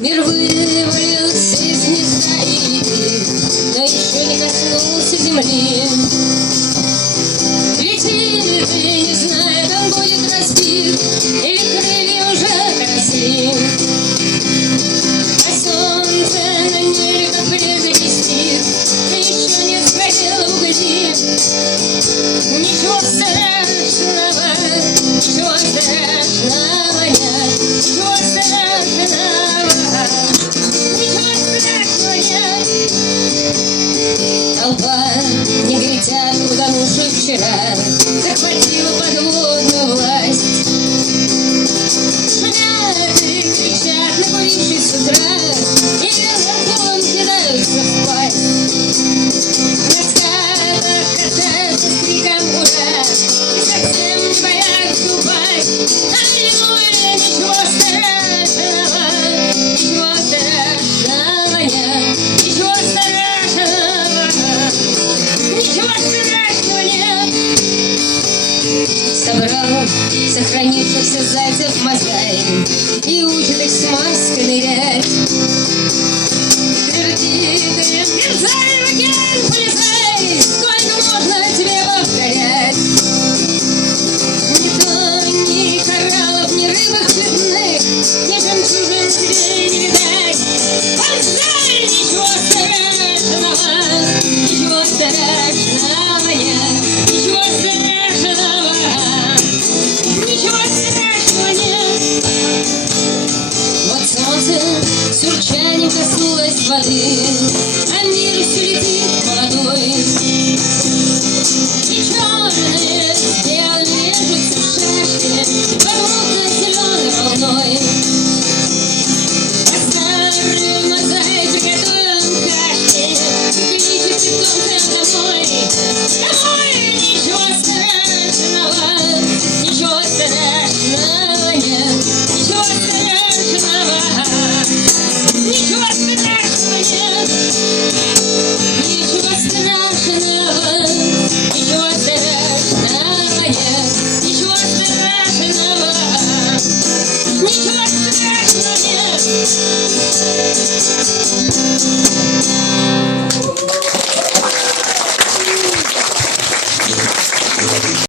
Мир вывалился из гнезда и летит, но еще не коснулся земли. Летит и не знает, он будет разбит, или крылья уже отросли. А солнце на небе, как прежде, не спит, и еще не сгорело в груди. Ничего страшного, ничего страшного нет, ничего страшного. Толпа негритят, утонувших вчера, захватила подводную власть. Шумят и кричат, накурившись с утра, и верхом кидаются в пасть. На скатах катаются с криком ура, и совсем не боятся упасть. Аллилуйя, ничего страшного, ничего страшного нет, ничего страшного, ничего страшного нет. Собрал сохранившихся зайцев мозаик и учит их с маской нырять. Твердит им: мерзай, в океан полезай, сколько можно тебе повторять. Никто, ни кораллов, ни рыбок цветных, ни жемчужин тебе не видать. Полезай, ничего страшного, ничего страшного нет, ничего страшного, ничего страшного нет. Вот солнце с урчанием коснулось воды, а мир все летит молодой. И черные с белым режутся в шашки под мутно-зеленой волной. А старый мозаик приготовил кашки, кличет питомцев домой. Домой, ничего страшного, ничего страшного нет, ничего страшного, ничего страшного нет, ничего страшного, ничего страшного нет, ничего страшного, ничего страшного нет.